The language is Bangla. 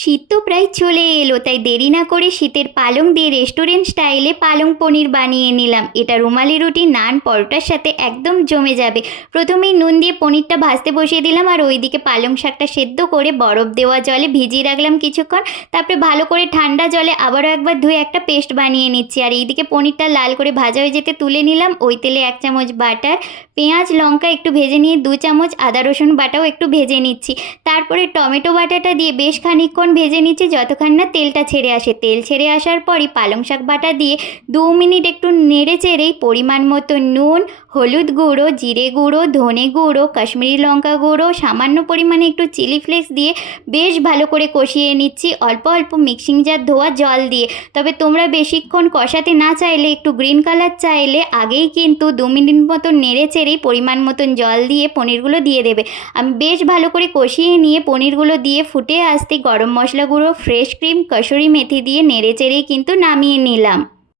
শীত তো প্রায় চলে এলো, তাই দেরি না করে শীতের পালং দিয়ে রেস্টুরেন্ট স্টাইলে পালং পনির বানিয়ে নিলাম। এটা রুমালি রুটি, নান, পরোটার সাথে একদম জমে যাবে। প্রথমেই নুন দিয়ে পনিরটা ভাজতে বসিয়ে দিলাম আর ওইদিকে পালং শাকটা সেদ্ধ করে বরফ দেওয়া জলে ভিজিয়ে রাখলাম কিছুক্ষণ। তারপরে ভালো করে ঠান্ডা জলে আবারও একবার ধুয়ে একটা পেস্ট বানিয়ে নিচ্ছি। আর এইদিকে পনিরটা লাল করে ভাজা হয়ে যেতে তুলে নিলাম। ওই তেলে এক চামচ বাটার, পেঁয়াজ, লঙ্কা একটু ভেজে নিয়ে দু চামচ আদা রসুন বাটাও একটু ভেজে নিচ্ছি। তারপরে টমেটো বাটাটা দিয়ে বেশ খানিকক্ষণ ভেজে নিচ্ছি যতক্ষণ না তেলটা ছেড়ে আসে। তেল ছেড়ে আসার পরই পালং শাক বাটা দিয়ে দু মিনিট একটু নেড়ে চেড়েই পরিমাণ মতো নুন, হলুদ গুঁড়ো, জিরে গুঁড়ো, ধনে গুঁড়ো, কাশ্মীরি লঙ্কা গুঁড়ো, সামান্য পরিমাণে একটু চিলি ফ্লেক্স দিয়ে বেশ ভালো করে কষিয়ে নিচ্ছি। অল্প অল্প মিক্সিং জার ধোয়া জল দিয়ে। তবে তোমরা বেশিক্ষণ কষাতে না চাইলে, একটু গ্রিন কালার চাইলে আগেই কিন্তু দু মিনিট মতো নেড়ে চেড়েই পরিমাণ মতন জল দিয়ে পনিরগুলো দিয়ে দেবে। আমি বেশ ভালো করে কষিয়ে নিয়ে পনিরগুলো দিয়ে ফুটে আসতে গরম মশলা গুঁড়ো ফ্রেশ ক্রিম কসুরি মেথি দিয়ে নেড়ে চেড়েই কিন্তু নামিয়ে নিলাম।